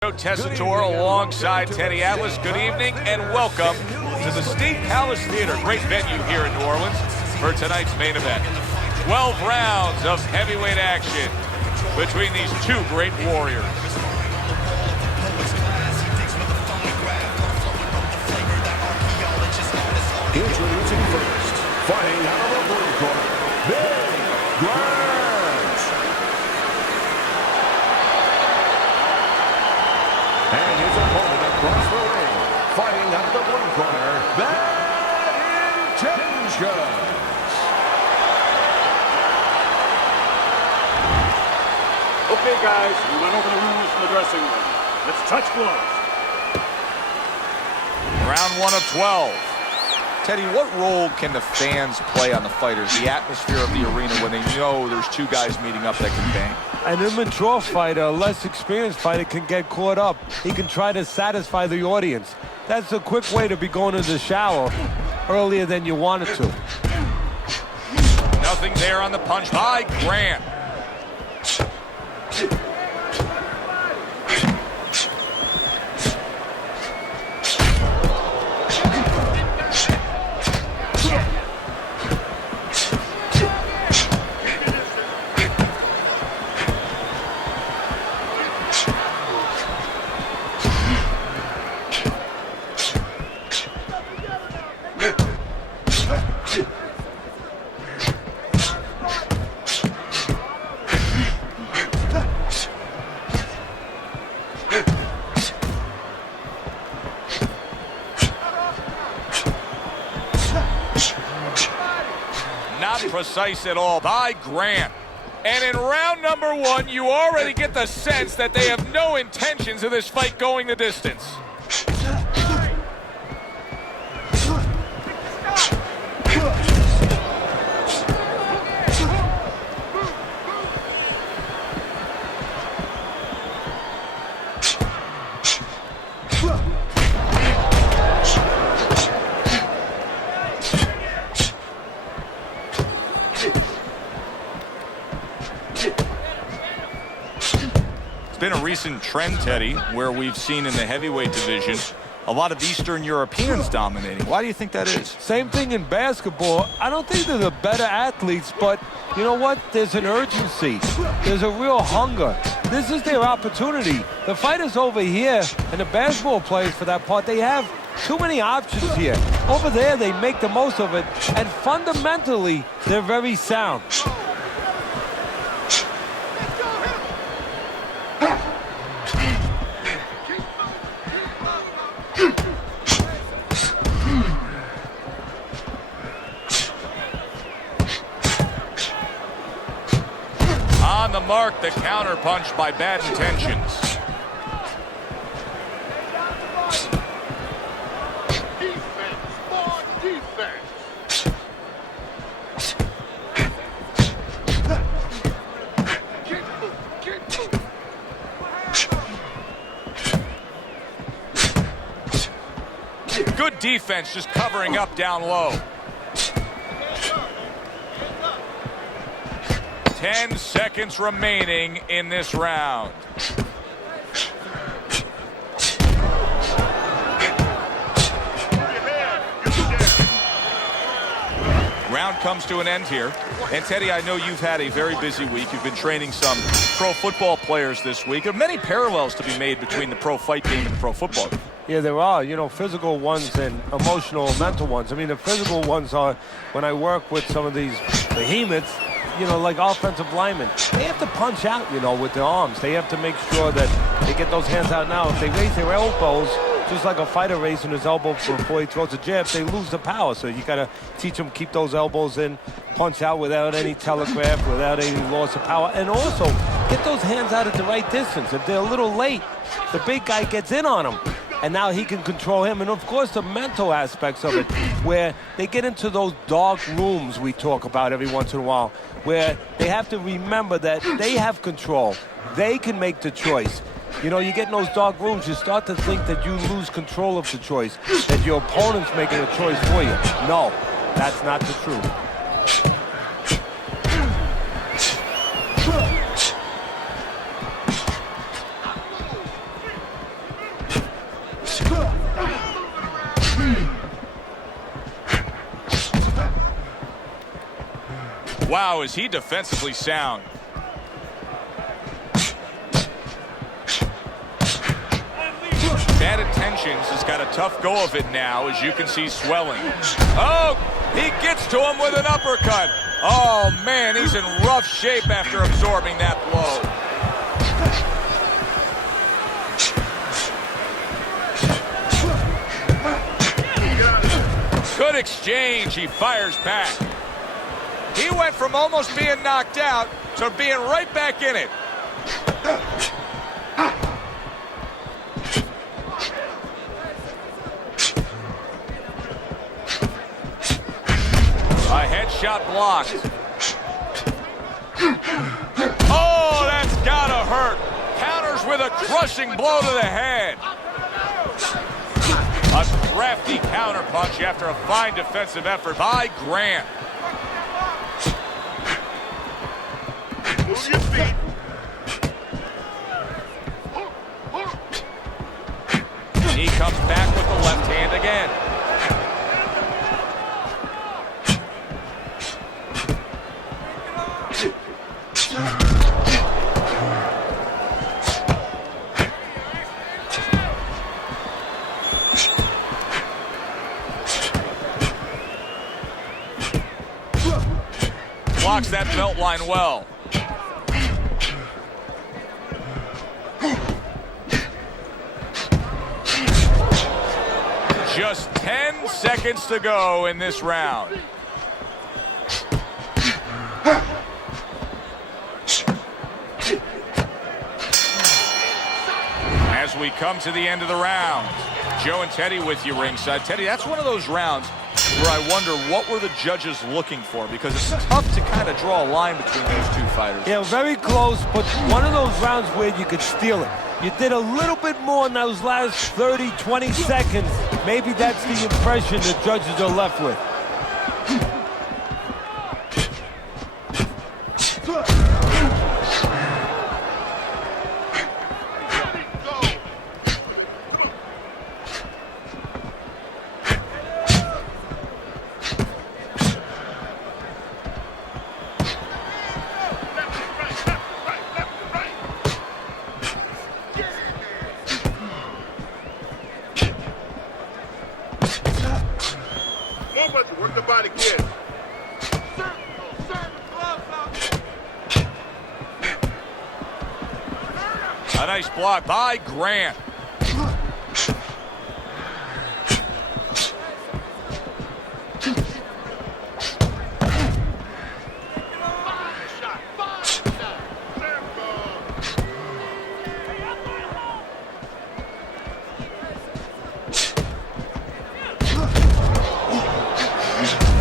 Tessitore alongside Teddy Atlas. Good evening and welcome to the State Palace Theater. Great venue here in New Orleans for tonight's main event. 12 rounds of heavyweight action between these two great warriors. Introducing first, fighting out of the blue corner, Grant. And his opponent across the ring, fighting out of the blue corner, Bad Intentions. Okay, guys, we went over the rules in the dressing room. Let's touch gloves. Round 1 of 12. Teddy, what role can the fans play on the fighters, the atmosphere of the arena when they know there's two guys meeting up that can bang? An immature fighter, a less experienced fighter, can get caught up. He can try to satisfy the audience. That's a quick way to be going to the shower earlier than you wanted to. Nothing there on the punch by Grant. Not precise at all by Grant. And in round number 1, you already get the sense that they have no intentions of this fight going the distance. Been a recent trend, Teddy, where we've seen in the heavyweight division a lot of Eastern Europeans dominating. Why do you think that is? Same thing in basketball. I don't think they're the better athletes, but you know what? There's an urgency. There's a real hunger. This is their opportunity. The fighters over here, and the basketball players for that part, they have too many options here. Over there, they make the most of it, and fundamentally, they're very sound. On the mark, the counter punch by Bad Intentions. Good defense, just covering up down low. 10 seconds remaining in this round. Round comes to an end here. And Teddy, I know you've had a very busy week. You've been training some pro football players this week. There are many parallels to be made between the pro fight game and the pro football game. Yeah, there are, you know, physical ones and emotional, mental ones. I mean, the physical ones are when I work with some of these behemoths, you know, like offensive linemen. They have to punch out, you know, with their arms. They have to make sure that they get those hands out now. If they raise their elbows, just like a fighter raising his elbow before he throws a jab, they lose the power. So you got to teach them keep those elbows in, punch out without any telegraph, without any loss of power, and also get those hands out at the right distance. If they're a little late, the big guy gets in on them. And now he can control him. And, of course, the mental aspects of it, where they get into those dark rooms we talk about every once in a while, where they have to remember that they have control. They can make the choice. You know, you get in those dark rooms, you start to think that you lose control of the choice, that your opponent's making a choice for you. No, that's not the truth. Wow, is he defensively sound. Bad intentions has got a tough go of it now, as you can see swelling. Oh, he gets to him with an uppercut. Oh, man, he's in rough shape after absorbing that blow. Good exchange. He fires back. He went from almost being knocked out to being right back in it. A headshot blocked. Oh, that's gotta hurt. Counters with a crushing blow to the head. A crafty counter punch after a fine defensive effort by Grant. Move your feet. He comes back with the left hand again. Blocks that belt line well. Just 10 seconds to go in this round. As we come to the end of the round, Joe and Teddy with you ringside. Teddy, that's one of those rounds where I wonder what were the judges looking for, because it's tough to kind of draw a line between those two fighters. Yeah, very close, but one of those rounds where you could steal it. You did a little bit more in those last 30, 20 seconds. Maybe that's the impression the judges are left with. Work the body kid. A nice block by Grant.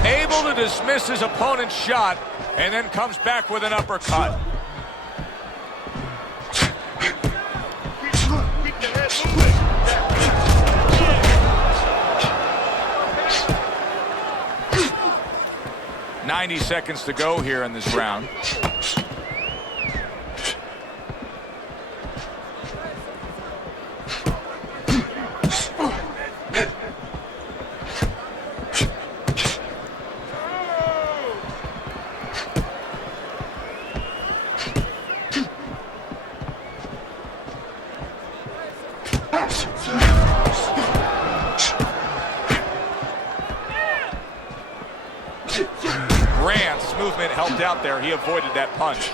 Able to dismiss his opponent's shot and then comes back with an uppercut. Keep the head moving. 90 seconds to go here in this round. Grant's movement helped out there. He avoided that punch.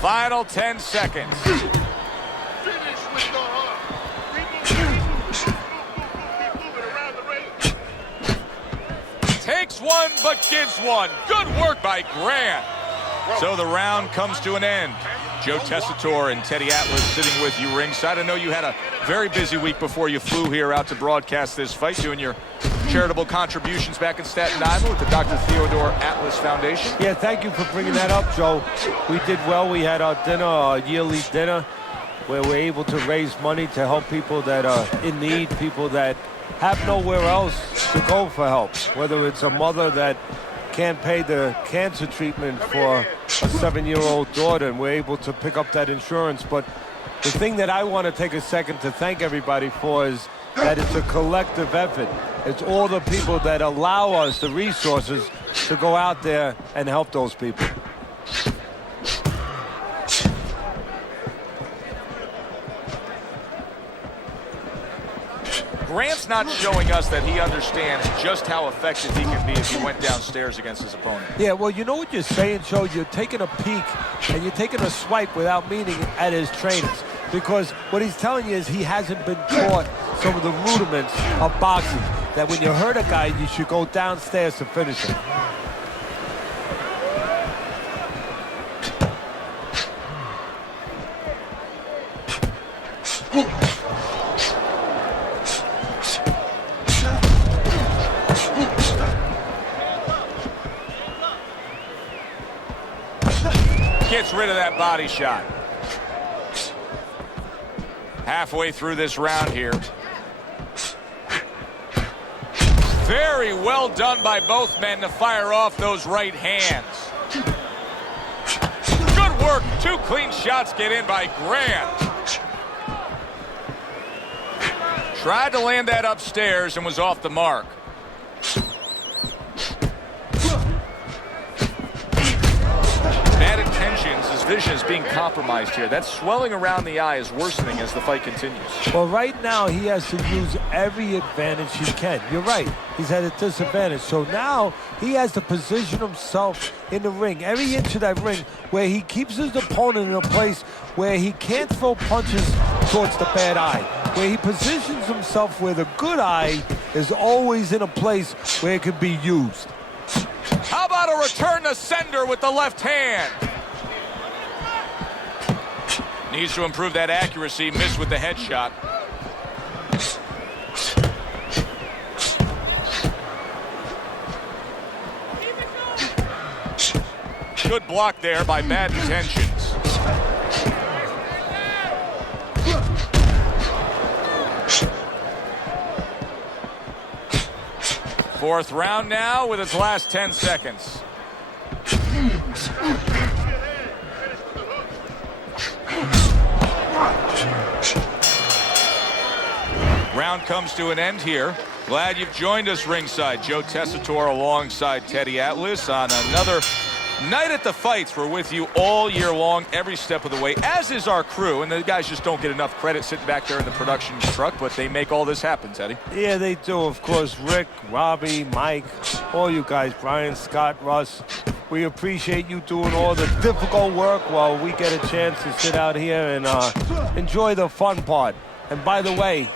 Final 10 seconds. Finish with the heart. Keep moving around the ring. Takes one, but but gets one. Good work by Grant. So the round comes to an end. Joe Tessitore and Teddy Atlas sitting with you ringside. I know you had a very busy week before you flew here out to broadcast this fight, doing your charitable contributions back in Staten Island with the Dr. Theodore Atlas Foundation. Yeah, thank you for bringing that up, Joe. We did well. We had our dinner, our yearly dinner, where we're able to raise money to help people that are in need, people that have nowhere else to go for help, whether it's a mother that can't pay the cancer treatment for a 7-year-old daughter, and we're able to pick up that insurance. But the thing that I want to take a second to thank everybody for is that it's a collective effort. It's all the people that allow us the resources to go out there and help those people. Grant's not showing us that he understands just how effective he can be if he went downstairs against his opponent. Yeah, well, you know what you're saying, Joe? You're taking a peek and you're taking a swipe without meaning at his trainers. Because what he's telling you is he hasn't been taught some of the rudiments of boxing. That when you hurt a guy, you should go downstairs to finish him. Gets rid of that body shot. Halfway through this round here. Very well done by both men to fire off those right hands. Good work. 2 clean shots get in by Grant. Tried to land that upstairs and was off the mark. Bad intentions. His vision is being compromised here. That swelling around the eye is worsening as the fight continues. Well, right now he has to use every advantage he can. You're right. He's at a disadvantage. So now he has to position himself in the ring, every inch of that ring, where he keeps his opponent in a place where he can't throw punches towards the bad eye, where he positions himself where the good eye is always in a place where it can be used. How about a return to sender with the left hand? Needs to improve that accuracy. Missed with the headshot. Good block there by Bad Intentions. Fourth round now with its last 10 seconds. Round comes to an end here. Glad you've joined us ringside. Joe Tessitore alongside Teddy Atlas on another night at the fights. We're with you all year long, every step of the way, as is our crew. And the guys just don't get enough credit sitting back there in the production truck, but they make all this happen, Teddy. Yeah, they do. Of course, Rick, Robbie, Mike, all you guys, Brian, Scott, Russ. We appreciate you doing all the difficult work while we get a chance to sit out here and enjoy the fun part. And by the way,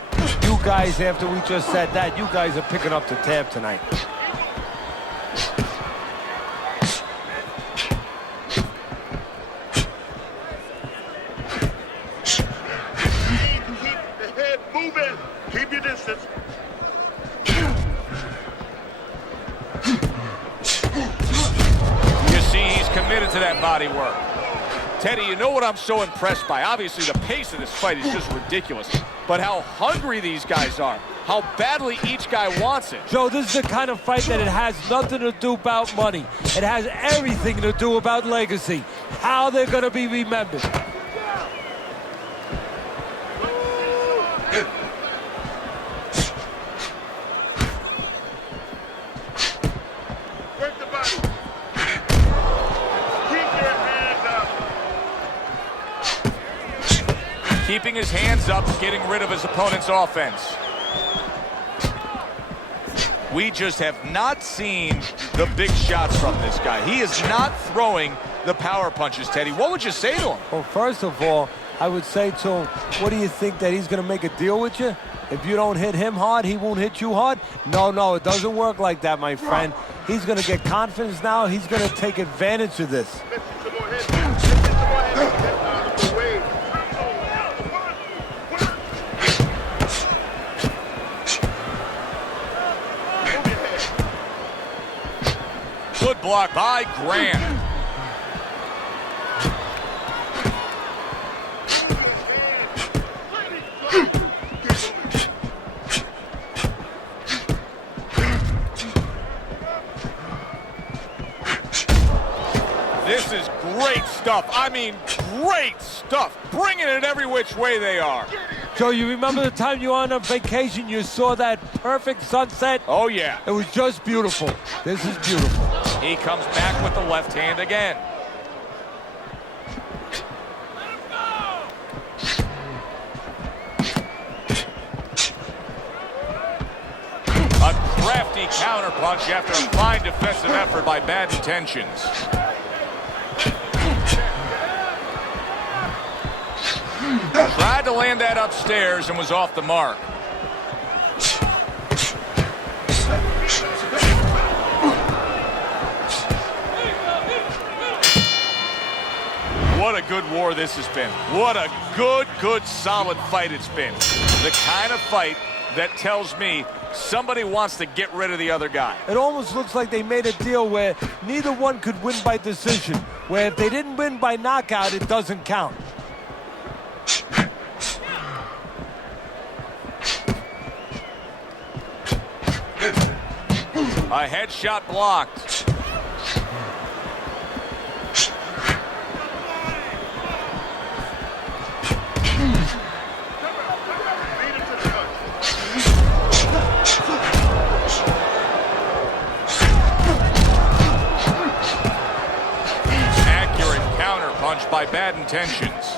you guys, after we just said that, you guys are picking up the tab tonight. Keep your distance. You see, he's committed to that body work. Teddy, you know what I'm so impressed by? Obviously, the pace of this fight is just ridiculous. But how hungry these guys are. How badly each guy wants it. Joe, this is the kind of fight that it has nothing to do about money. It has everything to do about legacy. How they're going to be remembered. Keeping his hands up, getting rid of his opponent's offense. We just have not seen the big shots from this guy. He is not throwing the power punches, Teddy. What would you say to him? Well, first of all, I would say to him, what do you think, that he's going to make a deal with you? If you don't hit him hard, he won't hit you hard? No, it doesn't work like that, my friend. He's going to get confidence now. He's going to take advantage of this. Good block by Grant. This is great stuff. I mean, great stuff. Bringing it every which way they are. Joe, you remember the time you were on a vacation, you saw that perfect sunset? Oh, yeah. It was just beautiful. This is beautiful. He comes back with the left hand again. A crafty counterpunch after a fine defensive effort by Bad Intentions. Tried to land that upstairs and was off the mark. What a good war this has been. What a good, solid fight it's been. The kind of fight that tells me somebody wants to get rid of the other guy. It almost looks like they made a deal where neither one could win by decision, where if they didn't win by knockout, it doesn't count. A headshot blocked. Accurate counterpunch by Bad Intentions.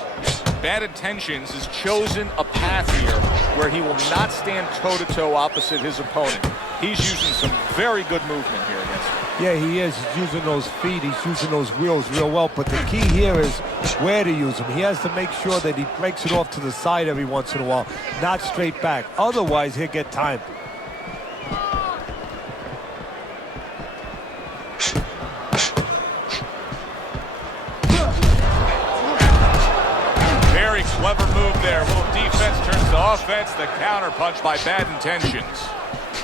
Bad Intentions has chosen a path here where he will not stand toe-to-toe opposite his opponent. He's using some very good movement here against him. Yeah, he is. He's using those feet. He's using those wheels real well. But the key here is where to use them. He has to make sure that he breaks it off to the side every once in a while, not straight back. Otherwise, he'll get timed. Very clever move there. A little defense turns to offense. The counterpunch by Bad Intentions.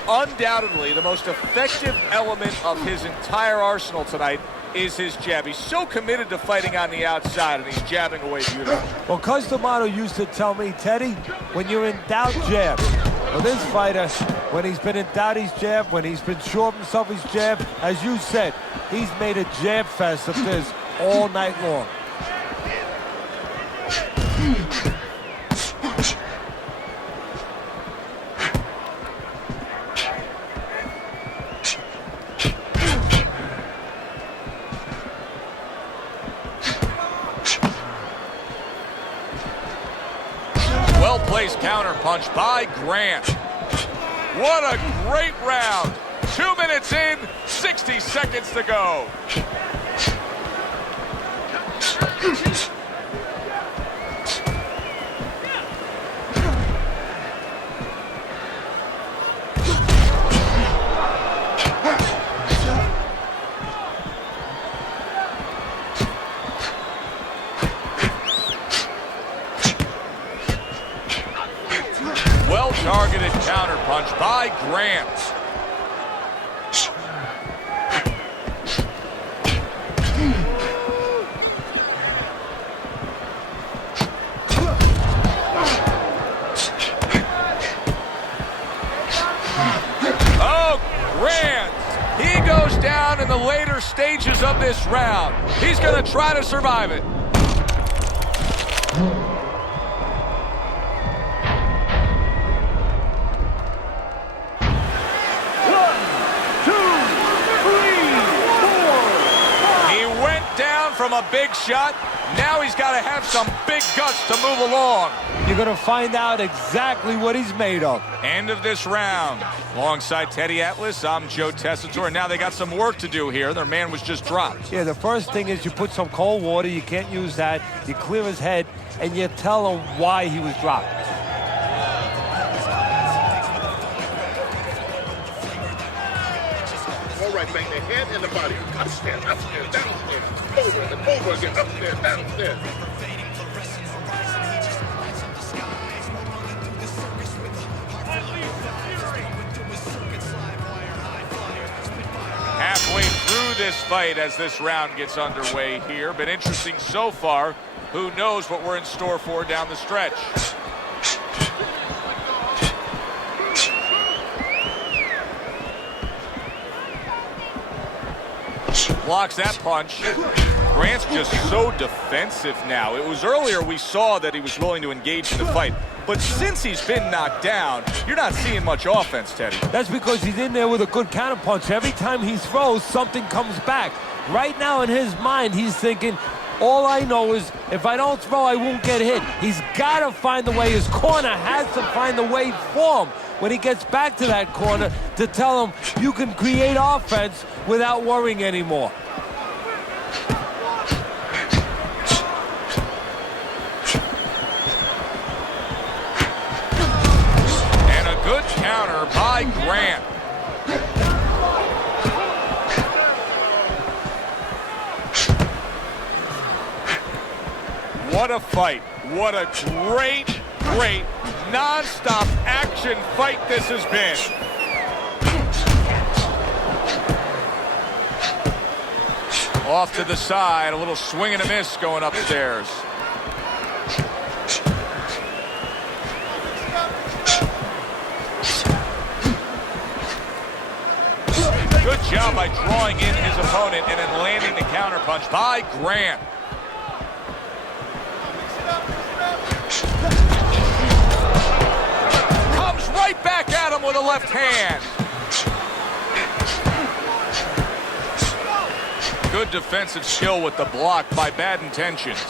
Undoubtedly, the most effective element of his entire arsenal tonight is his jab. He's so committed to fighting on the outside, and he's jabbing away beautifully. Well, Cus D'Amato used to tell me, Teddy, when you're in doubt, jab. Well, this fighter, when he's been in doubt, he's jab. When he's been sure of himself, he's jab. As you said, he's made a jab fest of this all night long. Well-placed counterpunch by Grant. What a great round. 2 minutes in, 60 seconds to go. Well-targeted counterpunch by Grant. Oh, Grant! He goes down in the later stages of this round. He's going to try to survive it. from a big shot. Now he's got to have some big guts to move along. You're going to find out exactly what he's made of. End of this round. Alongside Teddy Atlas, I'm Joe Tessitore. Now they got some work to do here. Their man was just dropped. Yeah, the first thing is you put some cold water. You can't use that. You clear his head, and you tell him why he was dropped. All right, bang the head and the body. Upstairs, upstairs, downstairs. Over and over again. Upstairs, downstairs. Halfway through this fight as this round gets underway here. Been interesting so far. Who knows what we're in store for down the stretch. Blocks that punch. Grant's just so defensive now. It was earlier we saw that he was willing to engage in the fight. But since he's been knocked down, you're not seeing much offense, Teddy. That's because he's in there with a good counterpunch. Every time he throws, something comes back. Right now in his mind, he's thinking, all I know is if I don't throw, I won't get hit. He's got to find the way. His corner has to find the way for him when he gets back to that corner to tell him you can create offense without worrying anymore. And a good counter by Grant. What a fight. What a great, non-stop action fight this has been. Off to the side, a little swing and a miss going upstairs. Good job by drawing in his opponent and then landing the counterpunch by Grant. Comes right back at him with a left hand. Good defensive skill with the block by Bad Intentions.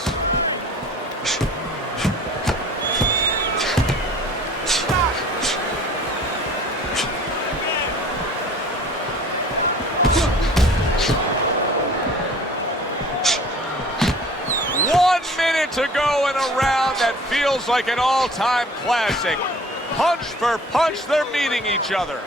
To go in a round that feels like an all-time classic. Punch for punch, they're meeting each other.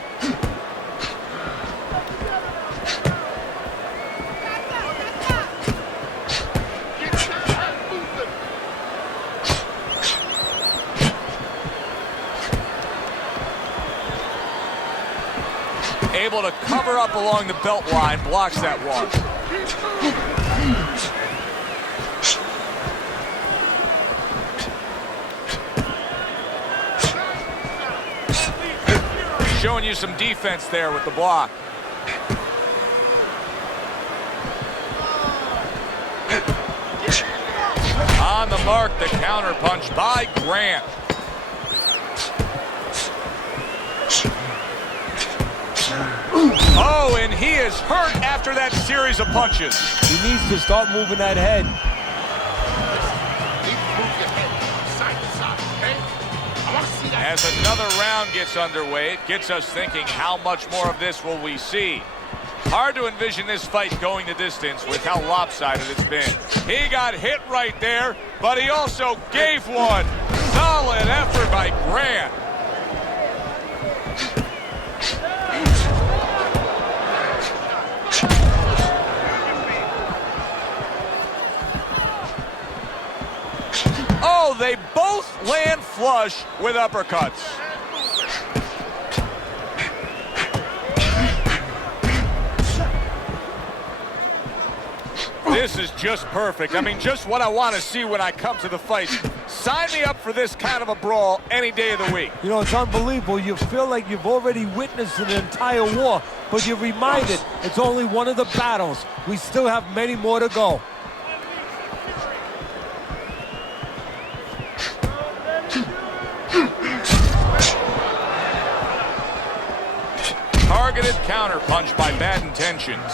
Able to cover up along the belt line, blocks that one. Showing you some defense there with the block. On the mark, the counter punch by Grant. Oh, and he is hurt after that series of punches. He needs to start moving that head. As another round gets underway, it gets us thinking, how much more of this will we see? Hard to envision this fight going the distance with how lopsided it's been. He got hit right there, but he also gave one. Solid effort by Grant. Oh, they both land flush with uppercuts. This is just perfect. I mean, just what I want to see when I come to the fight. Sign me up for this kind of a brawl any day of the week. You know, it's unbelievable. You feel like you've already witnessed an entire war, but you're reminded it's only one of the battles. We still have many more to go. Targeted counter punch by Bad Intentions.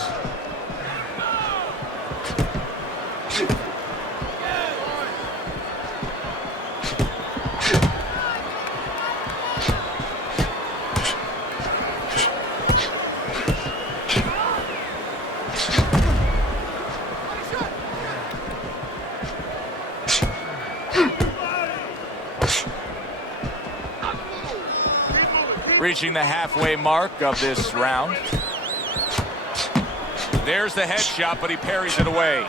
Reaching the halfway mark of this round. There's the headshot, but he parries it away.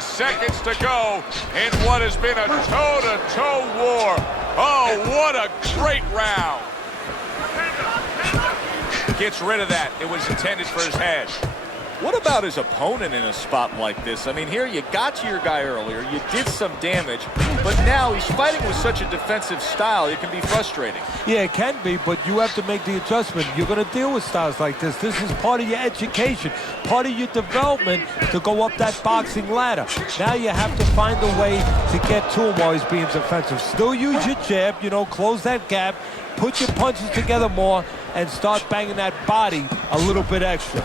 Seconds to go in what has been a toe-to-toe war. Oh, what a great round. Gets rid of that. It was intended for his head. What about his opponent in a spot like this? I mean, here you got to your guy earlier, you did some damage, but now he's fighting with such a defensive style, it can be frustrating. Yeah, it can be, but you have to make the adjustment. You're going to deal with styles like this. This is part of your education, part of your development to go up that boxing ladder. Now you have to find a way to get to him while he's being defensive. Still use your jab, you know, close that gap, put your punches together more, and start banging that body a little bit extra.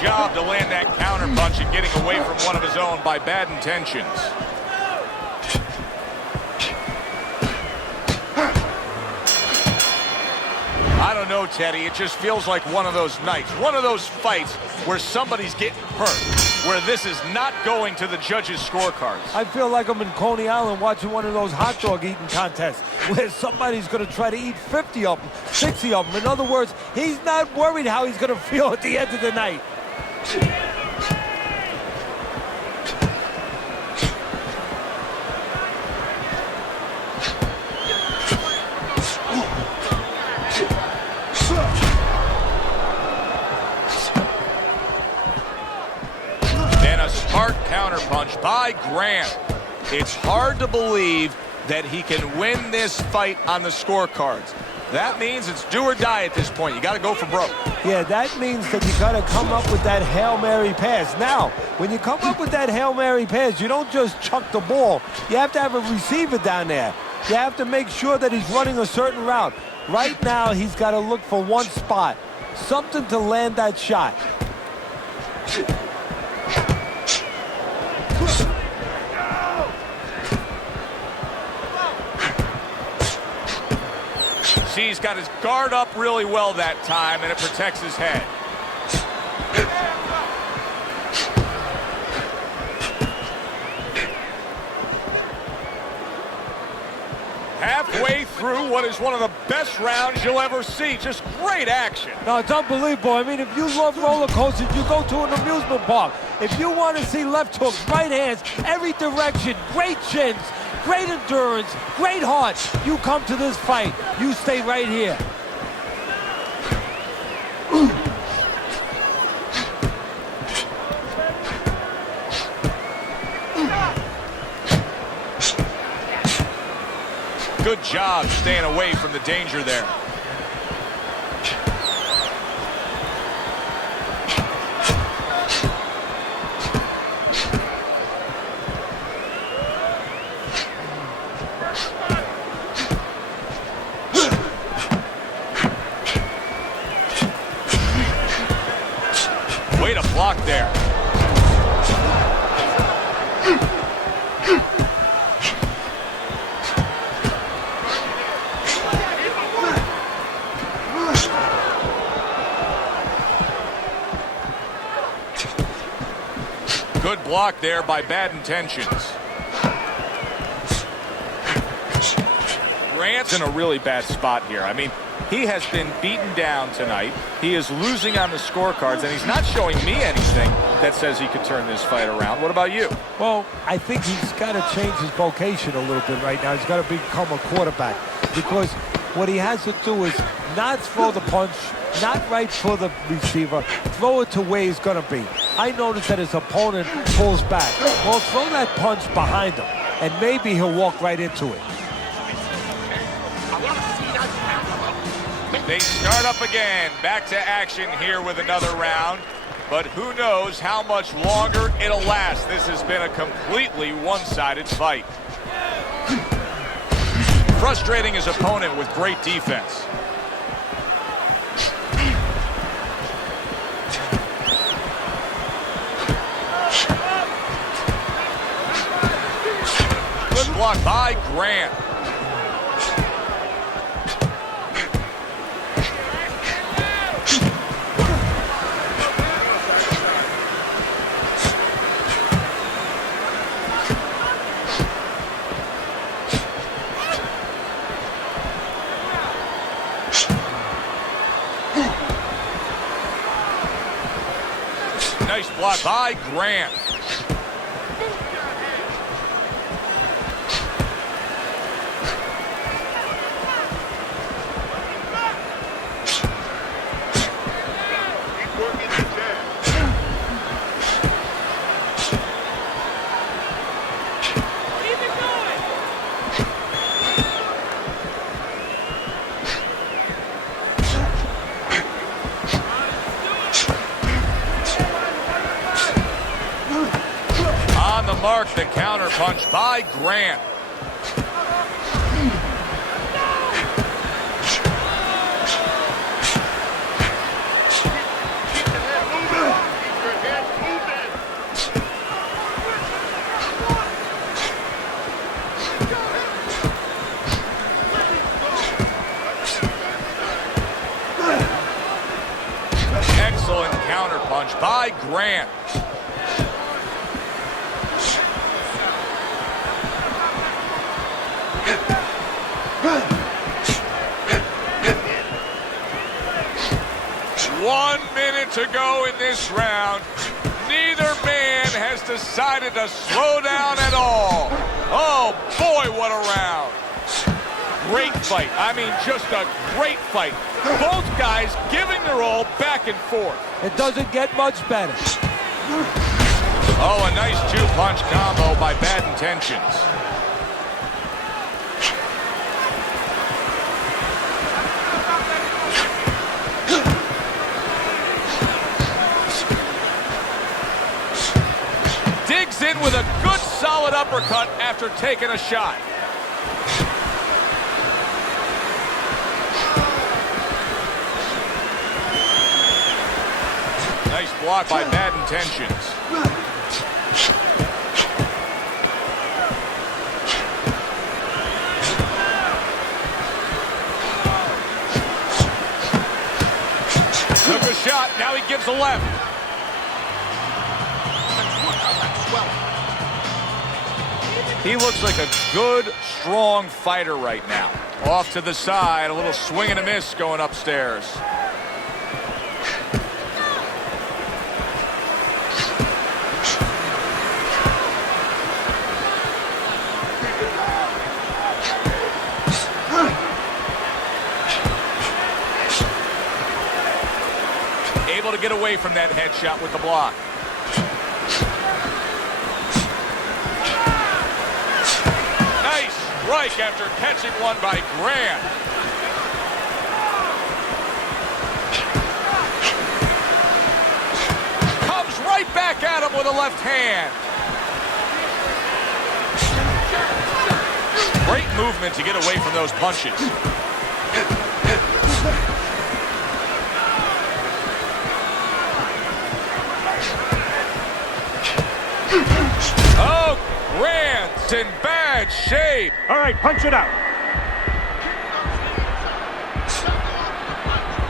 Job to land that counter punch and getting away from one of his own by bad intentions. I don't know, Teddy. It just feels like one of those nights, one of those fights where somebody's getting hurt, where this is not going to the judges' scorecards. I feel like I'm in Coney Island watching one of those hot dog eating contests where somebody's going to try to eat 50 of them, 60 of them. In other words, he's not worried how he's going to feel at the end of the night. Then a smart counterpunch by Grant. It's hard to believe that he can win this fight on the scorecards. That means it's do or die at this point. You got to go for broke. Yeah, that means that you got to come up with that Hail Mary pass. Now, when you come up with that Hail Mary pass, you don't just chuck the ball. You have to have a receiver down there. You have to make sure that he's running a certain route. Right now, he's got to look for one spot, something to land that shot. See, he's got his guard up really well that time, and it protects his head. Halfway through what is one of the best rounds you'll ever see. Just great action. No, it's unbelievable. I mean, if you love roller coasters, you go to an amusement park. If you want to see left hooks, right hands, every direction, great chins, great endurance, great heart, you come to this fight. You stay right here. Good job staying away from the danger there. Way to block there. Good block there by bad intentions. Grant's in a really bad spot here. I mean, he has been beaten down tonight. He is losing on the scorecards, and he's not showing me anything that says he could turn this fight around. What about you? Well, I think he's got to change his vocation a little bit right now. He's got to become a quarterback, because what he has to do is not throw the punch, not right for the receiver, throw it to where he's going to be. I noticed that his opponent pulls back. Well, throw that punch behind him, and maybe he'll walk right into it. They start up again, back to action here with another round. But who knows how much longer it'll last. This has been a completely one-sided fight. frustrating his opponent with great defense. Good block by Grant. Nice block by Grant. Keep working that jab. On the mark, the counter punch by Grant. Keep your head moving. Keep your head moving. Excellent counter punch by Grant. One minute to go in this round. Neither man has decided to slow down at all. Oh, boy, what a round. Great fight. I mean, just a great fight. Both guys giving their all back and forth. It doesn't get much better. Oh, a nice two-punch combo by Bad Intentions. Digs in with a good solid uppercut after taking a shot. Nice block by Bad Intentions. Took a shot, now he gives a left. He looks like a good, strong fighter right now. Off to the side, a little swing and a miss going upstairs. Able to get away from that headshot with the block. Nice strike after catching one by Grant. Comes right back at him with a left hand. Great movement to get away from those punches. Oh, Grant's in bad shape. All right, punch it out.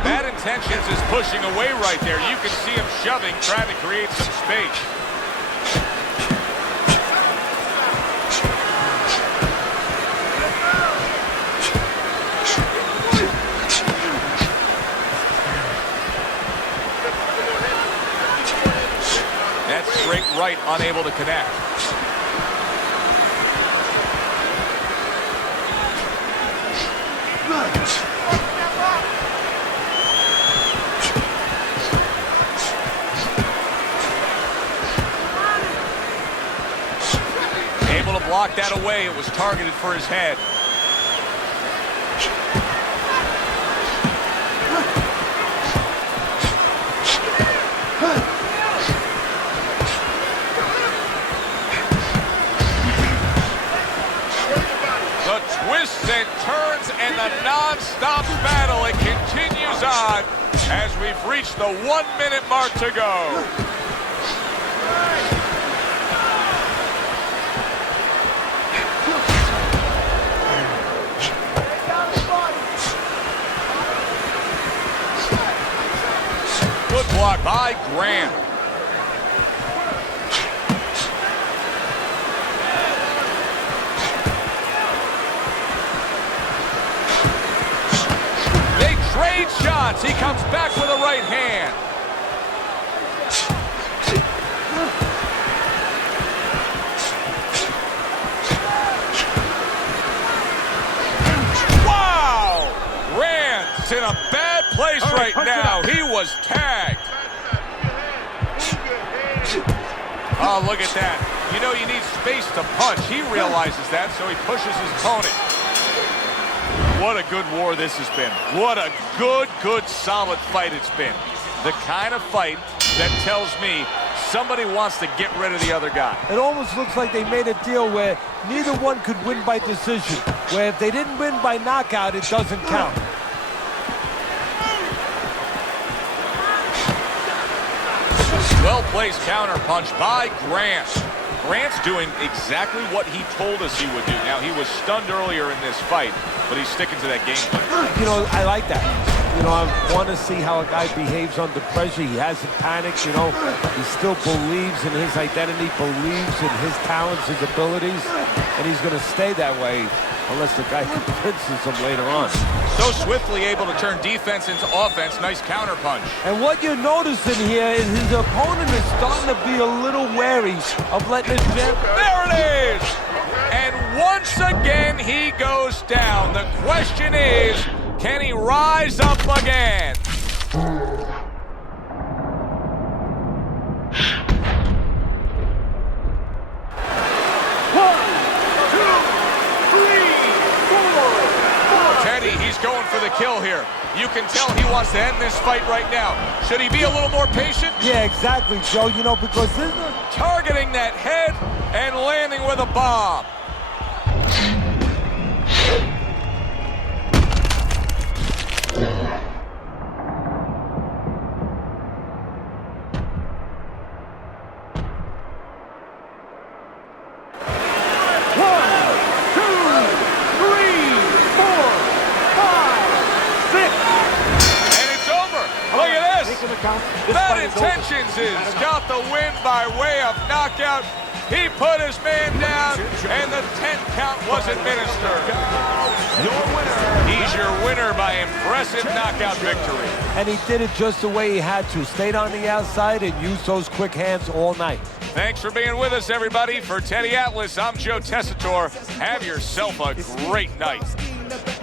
Bad Intentions is pushing away right there. You can see him shoving, trying to create some space. That straight right, unable to connect. Able to block that away. It was targeted for his head. The twists and a non-stop battle. It continues on as we've reached the 1 minute mark to go. Good block by Grant. They trade shots. He comes back with a right hand. Wow! Grant's in a bad place right now. He was tagged. Oh, look at that. You know you need space to punch. He realizes that, so he pushes his opponent. What a good war this has been. What a good, solid fight it's been. The kind of fight that tells me somebody wants to get rid of the other guy. It almost looks like they made a deal where neither one could win by decision, where if they didn't win by knockout, it doesn't count. Well-placed counterpunch by Grant. Grant's doing exactly what he told us he would do. Now, he was stunned earlier in this fight, but he's sticking to that game plan. You know, I like that. You know, I want to see how a guy behaves under pressure. He hasn't panicked, you know. He still believes in his identity, believes in his talents, his abilities, and he's going to stay that way unless the guy convinces him later on. So swiftly able to turn defense into offense. Nice counterpunch. And what you're noticing here is his opponent is starting to be a little wary of letting it jab. There it is! And once again, he goes down. The question is, can he rise up again? He's going for the kill here. You can tell he wants to end this fight right now. Should he be a little more patient? Yeah, exactly, Joe. You know, because this is targeting that head and landing with a bomb. Bad Intentions has got the win by way of knockout. He put his man down, and the 10 count was administered. Your winner. He's your winner by impressive knockout victory. And he did it just the way he had to. Stayed on the outside and used those quick hands all night. Thanks for being with us, everybody. For Teddy Atlas, I'm Joe Tessitore. Have yourself a great night.